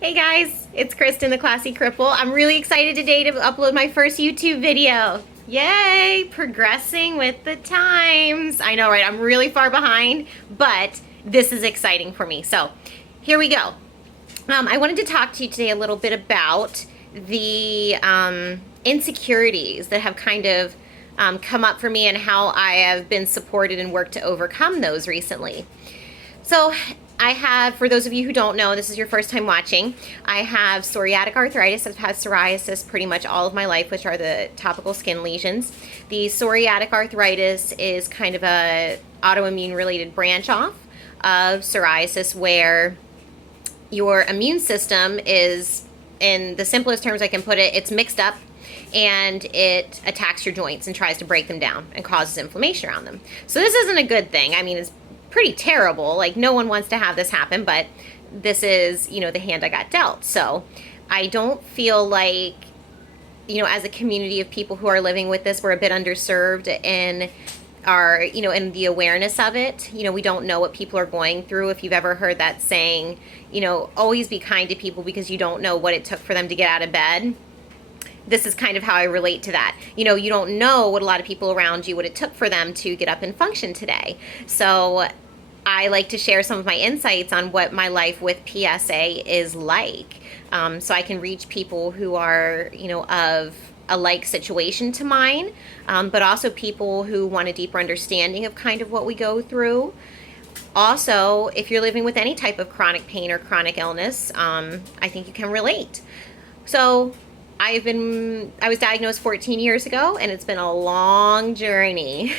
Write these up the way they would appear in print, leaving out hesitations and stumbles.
Hey guys, it's Kristen, the Classy Cripple. I'm really excited today to upload my first YouTube video. Yay! Progressing with the times. I know, right? I'm really far behind, but this is exciting for me. So, here we go. I wanted to talk to you today a little bit about the insecurities that have kind of come up for me and how I have been supported and worked to overcome those recently. So I have, for those of you who don't know, this is your first time watching, I have psoriatic arthritis. I've had psoriasis pretty much all of my life, which are the topical skin lesions. The psoriatic arthritis is kind of a autoimmune related branch off of psoriasis where your immune system is, in the simplest terms I can put it, it's mixed up and it attacks your joints and tries to break them down and causes inflammation around them. So this isn't a good thing. I mean, it's pretty terrible. Like, no one wants to have this happen, but this is, the hand I got dealt. So I don't feel like, as a community of people who are living with this, we're a bit underserved in our, in the awareness of it. We don't know what people are going through. If you've ever heard that saying, always be kind to people because you don't know what it took for them to get out of bed. This is kind of how I relate to that. You don't know what a lot of people around you, what it took for them to get up and function today. So I like to share some of my insights on what my life with PSA is like. So I can reach people who are, of a like situation to mine, but also people who want a deeper understanding of kind of what we go through. Also, if you're living with any type of chronic pain or chronic illness, I think you can relate. So I was diagnosed 14 years ago, and it's been a long journey.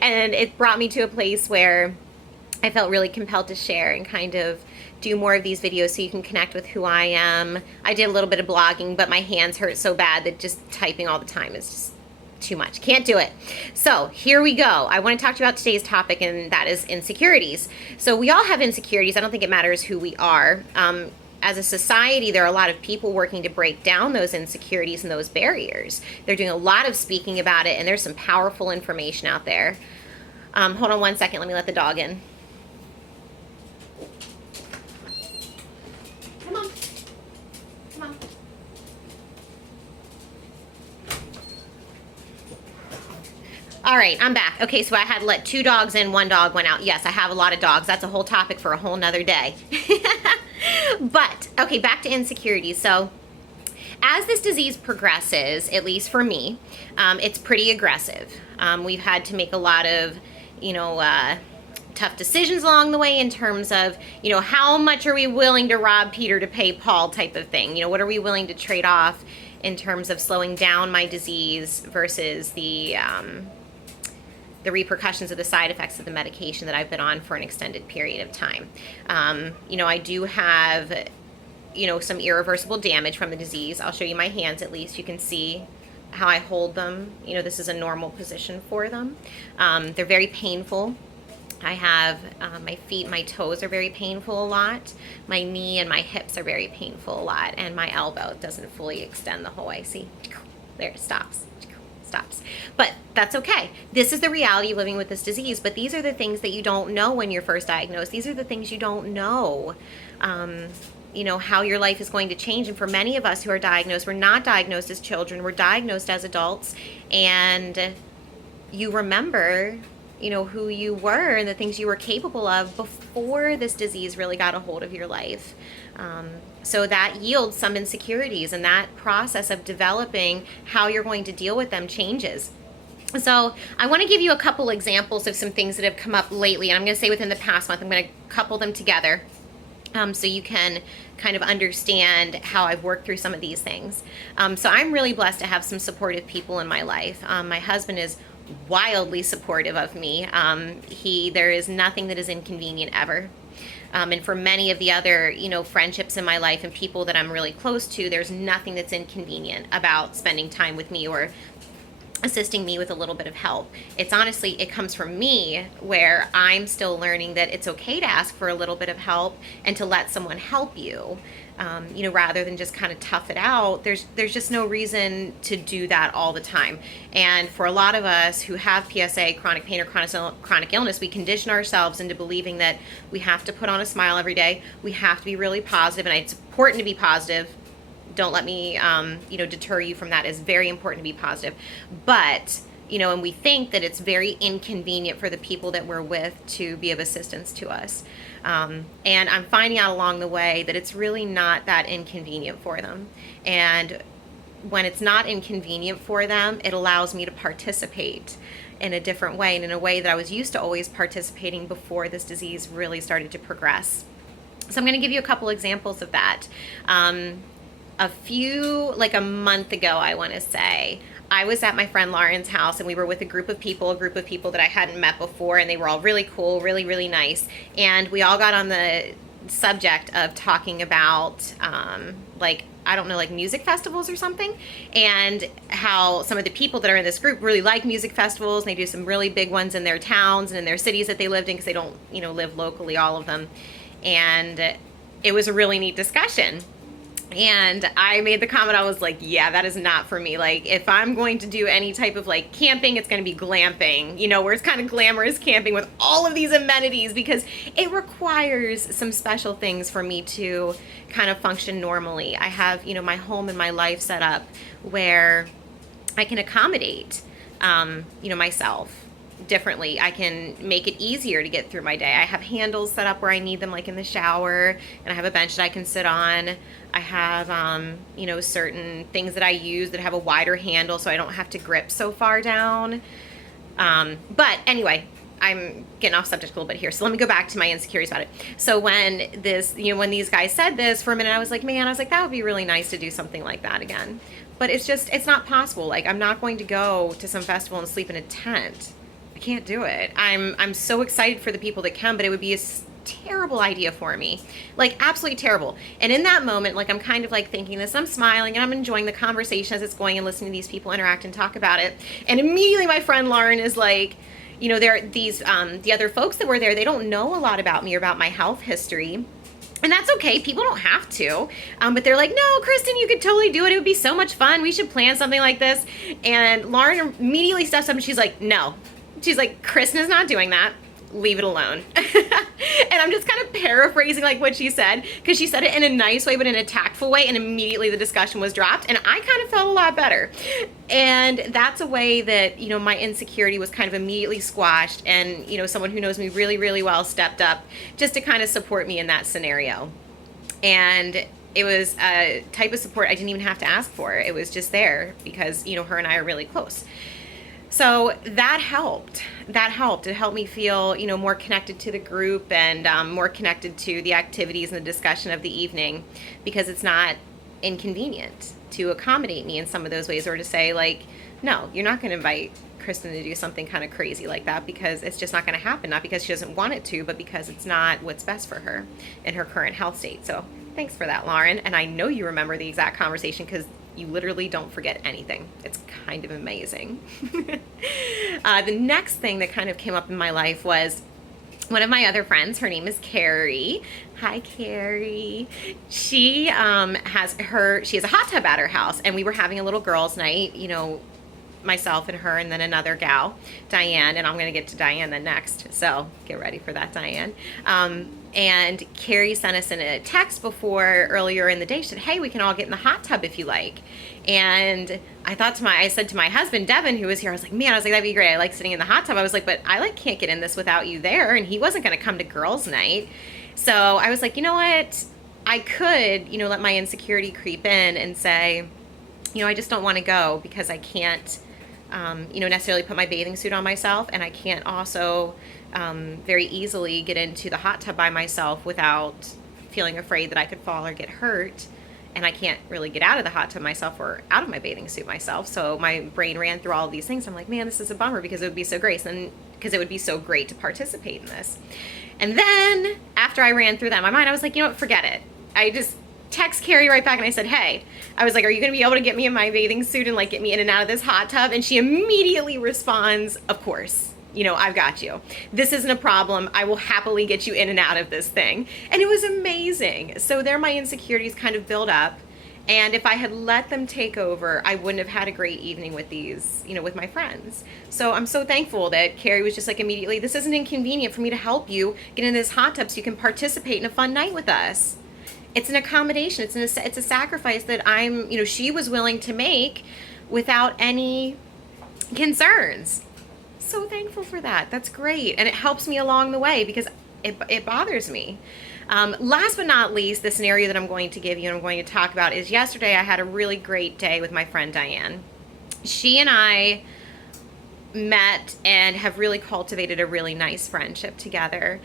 And it brought me to a place where I felt really compelled to share and kind of do more of these videos so you can connect with who I am. I did a little bit of blogging, but my hands hurt so bad that just typing all the time is just too much. Can't do it. So here we go. I want to talk to you about today's topic, and that is insecurities. So we all have insecurities. I don't think it matters who we are. As a society, there are a lot of people working to break down those insecurities and those barriers. They're doing a lot of speaking about it, and there's some powerful information out there. Hold on one second. Let me let the dog in. Come on. Come on. All right, I'm back. Okay, so I had to let 2 dogs in, 1 dog went out. Yes, I have a lot of dogs. That's a whole topic for a whole nother day. But, okay, back to insecurities. So, as this disease progresses, at least for me, it's pretty aggressive. We've had to make a lot of, tough decisions along the way in terms of, how much are we willing to rob Peter to pay Paul type of thing. What are we willing to trade off in terms of slowing down my disease versus the repercussions of the side effects of the medication that I've been on for an extended period of time. I do have, some irreversible damage from the disease. I'll show you my hands at least. You can see how I hold them. This is a normal position for them. They're very painful. I have my feet, my toes are very painful a lot. My knee and my hips are very painful a lot. And my elbow doesn't fully extend the whole way. See, there it stops. But that's okay. This is the reality of living with this disease. But these are the things that you don't know when you're first diagnosed. These are the things you don't know. How your life is going to change. And for many of us who are diagnosed, we're not diagnosed as children. We're diagnosed as adults. And you remember, who you were and the things you were capable of before this disease really got a hold of your life. So that yields some insecurities, and that process of developing how you're going to deal with them changes. So I want to give you a couple examples of some things that have come up lately, and I'm going to say within the past month. I'm going to couple them together so you can kind of understand how I've worked through some of these things. So I'm really blessed to have some supportive people in my life. My husband is wildly supportive of me. There is nothing that is inconvenient ever. And for many of the other, friendships in my life and people that I'm really close to, there's nothing that's inconvenient about spending time with me or assisting me with a little bit of help. It's honestly, it comes from me, where I'm still learning that it's okay to ask for a little bit of help and to let someone help you. Rather than just kind of tough it out. There's just no reason to do that all the time. And for a lot of us who have PSA, chronic pain, or chronic illness, we condition ourselves into believing that we have to put on a smile every day. We have to be really positive, and it's important to be positive. Don't let me, deter you from that. It's very important to be positive. But, and we think that it's very inconvenient for the people that we're with to be of assistance to us. And I'm finding out along the way that it's really not that inconvenient for them. And when it's not inconvenient for them, it allows me to participate in a different way, and in a way that I was used to always participating before this disease really started to progress. So I'm going to give you a couple examples of that. A month ago, I want to say, I was at my friend Lauren's house, and we were with a group of people that I hadn't met before, and they were all really cool, really, really nice. And we all got on the subject of talking about, music festivals or something, and how some of the people that are in this group really like music festivals, and they do some really big ones in their towns and in their cities that they lived in, because they don't, live locally, all of them. And it was a really neat discussion. And I made the comment, I was like, yeah, that is not for me. Like, if I'm going to do any type of camping, it's going to be glamping, where it's kind of glamorous camping with all of these amenities, because it requires some special things for me to kind of function normally. I have, my home and my life set up where I can accommodate, myself differently. I can make it easier to get through my day. I have handles set up where I need them, like in the shower, and I have a bench that I can sit on. I have, certain things that I use that have a wider handle so I don't have to grip so far down. But anyway, I'm getting off subject a little bit here. So let me go back to my insecurities about it. So when these guys said this, for a minute, I was like, that would be really nice to do something like that again. But it's not possible. Like, I'm not going to go to some festival and sleep in a tent. I can't do it. I'm so excited for the people that can, but it would be a terrible idea for me. Like, absolutely terrible. And in that moment, I'm kind of thinking this, I'm smiling and I'm enjoying the conversation as it's going and listening to these people interact and talk about it. And immediately my friend Lauren is like, there are these, the other folks that were there, they don't know a lot about me or about my health history. And that's okay. People don't have to. But they're like, no, Kristen, you could totally do it. It would be so much fun. We should plan something like this. And Lauren immediately steps up and she's like, no. She's like, Kristen is not doing that. Leave it alone. And I'm just kind of paraphrasing what she said, because she said it in a nice way, but in a tactful way. And immediately the discussion was dropped. And I kind of felt a lot better. And that's a way that, my insecurity was kind of immediately squashed. And, someone who knows me really, really well stepped up just to kind of support me in that scenario. And it was a type of support I didn't even have to ask for. It was just there because, her and I are really close. So that helped. It helped me feel, more connected to the group and more connected to the activities and the discussion of the evening, because it's not inconvenient to accommodate me in some of those ways, or to say no, you're not going to invite Kristen to do something kind of crazy like that, because it's just not going to happen. Not because she doesn't want it to, but because it's not what's best for her in her current health state. So thanks for that, Lauren. And I know you remember the exact conversation, because you literally don't forget anything. It's kind of amazing. The next thing that kind of came up in my life was one of my other friends. Her name is Carrie. Hi, Carrie. She has a hot tub at her house, and we were having a little girls' night, myself and her, and then another gal, Diane, and I'm going to get to Diane then next, so get ready for that, Diane. And Carrie sent us in a text earlier in the day. She said, hey, we can all get in the hot tub if you like. And I said to my husband, Devin, who was here, I was like, that'd be great. I like sitting in the hot tub. I was like, but I can't get in this without you there. And he wasn't going to come to girls' night. So I was like, you know what? I could, let my insecurity creep in and say, I just don't want to go because I can't, necessarily put my bathing suit on myself, and I can't also very easily get into the hot tub by myself without feeling afraid that I could fall or get hurt. And I can't really get out of the hot tub myself or out of my bathing suit myself. So my brain ran through all of these things. I'm like, man, this is a bummer, because it would be so great. And because it would be so great to participate in this. And then after I ran through that in my mind, I was like, you know what, forget it. I just text Carrie right back and I said, hey, I was like, are you going to be able to get me in my bathing suit and like get me in and out of this hot tub? And she immediately responds, of course. You know, I've got you. This isn't a problem. I will happily get you in and out of this thing. And it was amazing. So there my insecurities kind of build up. And if I had let them take over, I wouldn't have had a great evening with these, you know, with my friends. So I'm so thankful that Carrie was just like immediately, this isn't inconvenient for me to help you get in this hot tub so you can participate in a fun night with us. It's an accommodation. It's a sacrifice that she was willing to make without any concerns. So thankful for that. That's great. And it helps me along the way because it bothers me. Last but not least, the scenario that I'm going to give you and I'm going to talk about is yesterday I had a really great day with my friend Diane. She and I met and have really cultivated a really nice friendship together.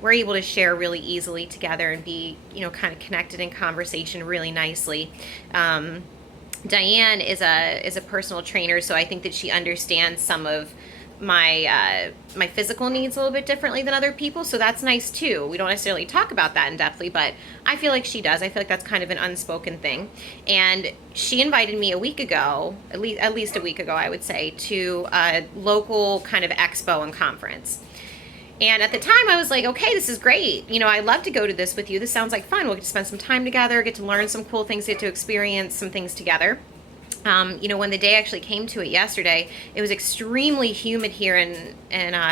We're able to share really easily together and be, kind of connected in conversation really nicely. Diane is a personal trainer, so I think that she understands some of my physical needs a little bit differently than other people, so that's nice too. We don't necessarily talk about that in depthly, but I feel like she does. I feel like that's kind of an unspoken thing. And she invited me a week ago, at least a week ago, I would say, to a local kind of expo and conference. And at the time I was like, okay, this is great. I'd love to go to this with you. This sounds like fun. We'll get to spend some time together, get to learn some cool things, get to experience some things together. When the day actually came to it yesterday, it was extremely humid here in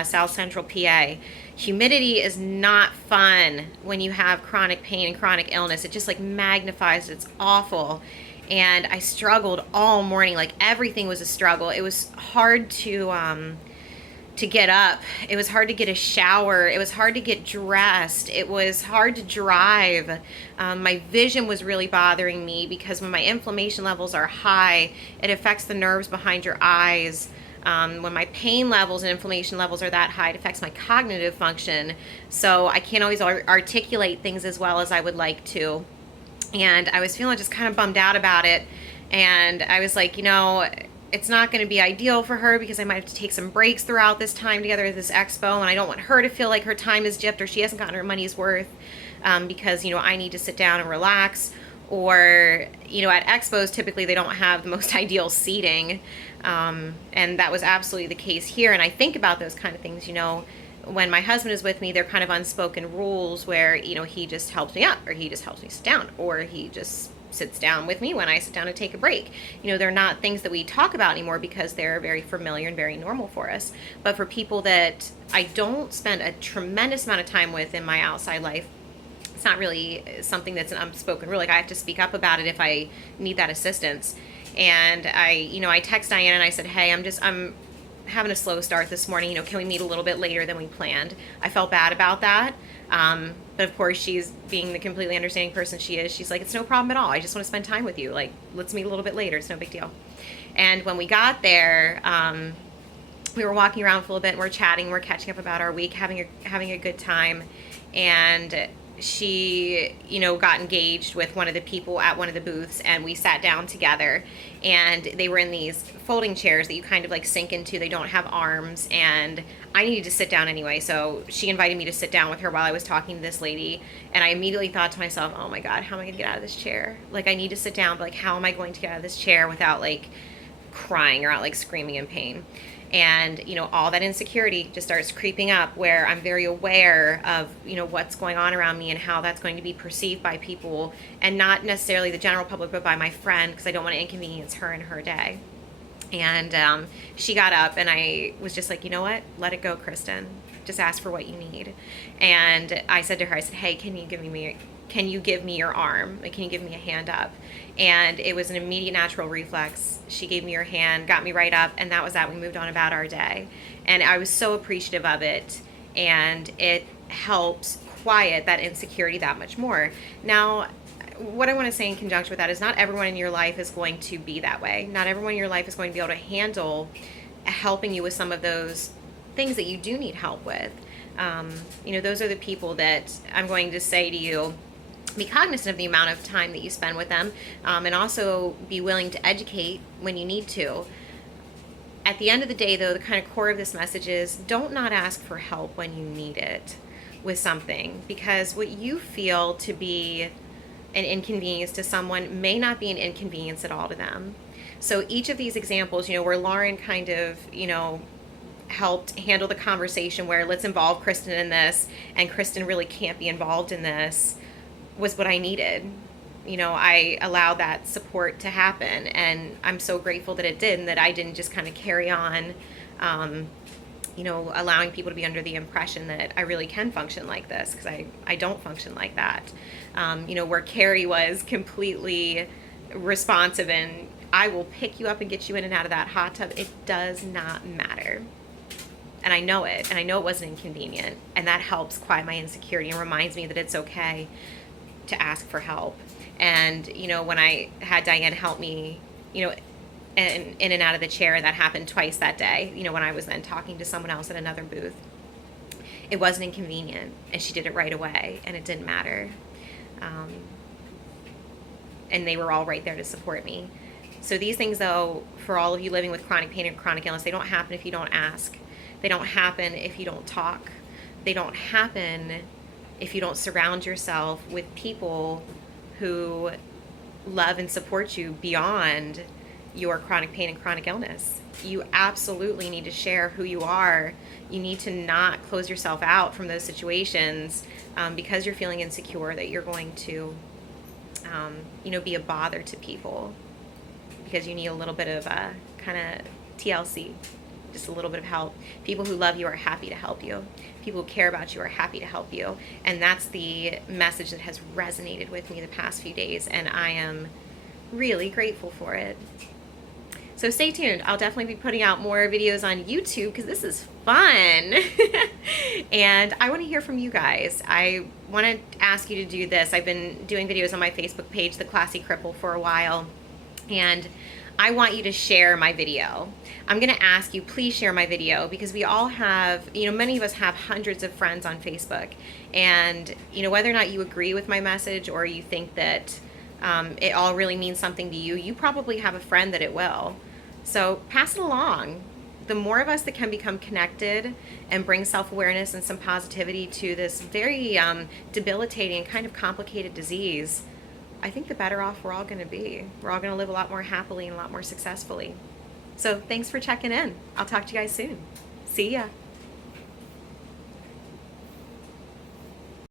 South Central PA. Humidity is not fun when you have chronic pain and chronic illness. It just like magnifies it. It's awful. And I struggled all morning. Like everything was a struggle. It was hard to get up. It was hard to get a shower. It was hard to get dressed. It was hard to drive. My vision was really bothering me because when my inflammation levels are high, it affects the nerves behind your eyes. When my pain levels and inflammation levels are that high, it affects my cognitive function. So I can't always articulate things as well as I would like to. And I was feeling just kind of bummed out about it. And I was like, it's not going to be ideal for her because I might have to take some breaks throughout this time together at this expo, and I don't want her to feel like her time is gypped or she hasn't gotten her money's worth because, I need to sit down and relax. Or, at expos, typically they don't have the most ideal seating, and that was absolutely the case here. And I think about those kind of things, when my husband is with me, they're kind of unspoken rules where, he just helps me up, or he just helps me sit down, or he just sits down with me when I sit down to take a break. They're not things that we talk about anymore because they're very familiar and very normal for us. But for people that I don't spend a tremendous amount of time with in my outside life, it's not really something that's an unspoken rule. Like I have to speak up about it if I need that assistance. And I text Diana and I said, hey, I'm having a slow start this morning. Can we meet a little bit later than we planned? I felt bad about that. But of course, she's being the completely understanding person she is. She's like, it's no problem at all. I just want to spend time with you. Like, let's meet a little bit later. It's no big deal. And when we got there, we were walking around for a little bit and we're chatting. We're catching up about our week, having a good time. And she, got engaged with one of the people at one of the booths, and we sat down together, and they were in these folding chairs that you kind of like sink into. They don't have arms, and I needed to sit down anyway, so she invited me to sit down with her while I was talking to this lady, and I immediately thought to myself, oh my God, how am I gonna get out of this chair? Like, I need to sit down, but like, how am I going to get out of this chair without like crying or out like screaming in pain? And, all that insecurity just starts creeping up where I'm very aware of, what's going on around me and how that's going to be perceived by people, and not necessarily the general public, but by my friend, because I don't want to inconvenience her in her day. And she got up and I was just like, you know what? Let it go, Kristen. Just ask for what you need. And I said to her, I said, hey, can you give me your arm? Like, can you give me a hand up? And it was an immediate natural reflex. She gave me her hand, got me right up, and that was that. We moved on about our day. And I was so appreciative of it, and it helps quiet that insecurity that much more. Now, what I want to say in conjunction with that is not everyone in your life is going to be that way. Not everyone in your life is going to be able to handle helping you with some of those things that you do need help with. Those are the people that I'm going to say to you, be cognizant of the amount of time that you spend with them, and also be willing to educate when you need to. At the end of the day, though, the kind of core of this message is don't not ask for help when you need it with something, because what you feel to be an inconvenience to someone may not be an inconvenience at all to them. So each of these examples, where Lauren kind of, helped handle the conversation where let's involve Kristen in this, and Kristen really can't be involved in this, was what I needed. I allowed that support to happen, and I'm so grateful that it did, and that I didn't just kind of carry on, allowing people to be under the impression that I really can function like this, because I don't function like that. Where Carrie was completely responsive and I will pick you up and get you in and out of that hot tub, it does not matter. And I know it, and I know it wasn't inconvenient, and that helps quiet my insecurity and reminds me that it's okay to ask for help. And when I had Diane help me, in and out of the chair, that happened twice that day, when I was then talking to someone else at another booth, it wasn't inconvenient, and she did it right away, and it didn't matter. And they were all right there to support me. So these things, though, for all of you living with chronic pain and chronic illness, they don't happen if you don't ask. They don't happen if you don't talk. They don't happen if you don't surround yourself with people who love and support you beyond your chronic pain and chronic illness. You absolutely need to share who you are. You need to not close yourself out from those situations because you're feeling insecure that you're going to, be a bother to people, because you need a little bit of kind of TLC, just a little bit of help. People who love you are happy to help you. People who care about you are happy to help you. And that's the message that has resonated with me the past few days, and I am really grateful for it. So stay tuned. I'll definitely be putting out more videos on YouTube because this is fun. And I want to hear from you guys. I want to ask you to do this. I've been doing videos on my Facebook page, The Classy Cripple, for a while. And I want you to share my video. I'm going to ask you, please share my video, because we all have, many of us have hundreds of friends on Facebook. And, whether or not you agree with my message or you think that it all really means something to you, you probably have a friend that it will. So pass it along. The more of us that can become connected and bring self-awareness and some positivity to this very debilitating, kind of complicated disease, I think the better off we're all going to be. We're all going to live a lot more happily and a lot more successfully. So thanks for checking in. I'll talk to you guys soon. See ya.